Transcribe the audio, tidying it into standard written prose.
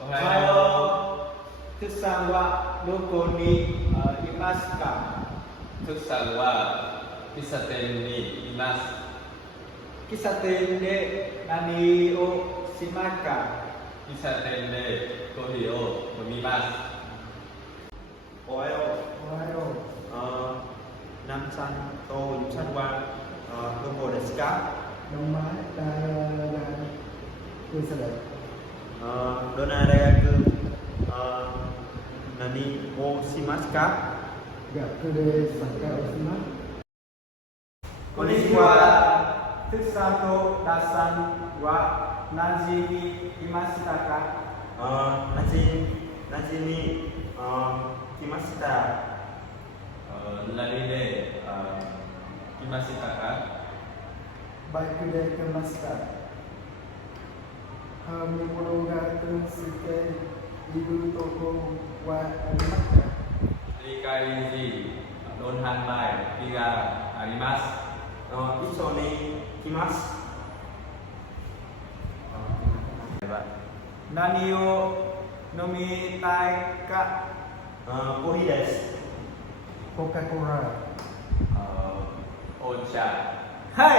おはよう。ทุกさんはどこにいますか？ทุกさんは喫茶店にいます。喫茶店で何をしますか？喫茶店でコーヒーを飲みます。おはよう。おはよう。ナムさんとゆちゃんはどこですか？名前คือเสด็จ どな大学何をしますか？学で参加をします。こんにちは。ทุกさんとダさんは何時にいましたか？何時に来ました。何で来ましたか？バイクで来ました。มีโมโนがくんすけいるとこはありますか？理解時4班前日があります。一緒に来ます。何を飲みたいか？コーヒーです。コカ・コーラ。お茶。はい。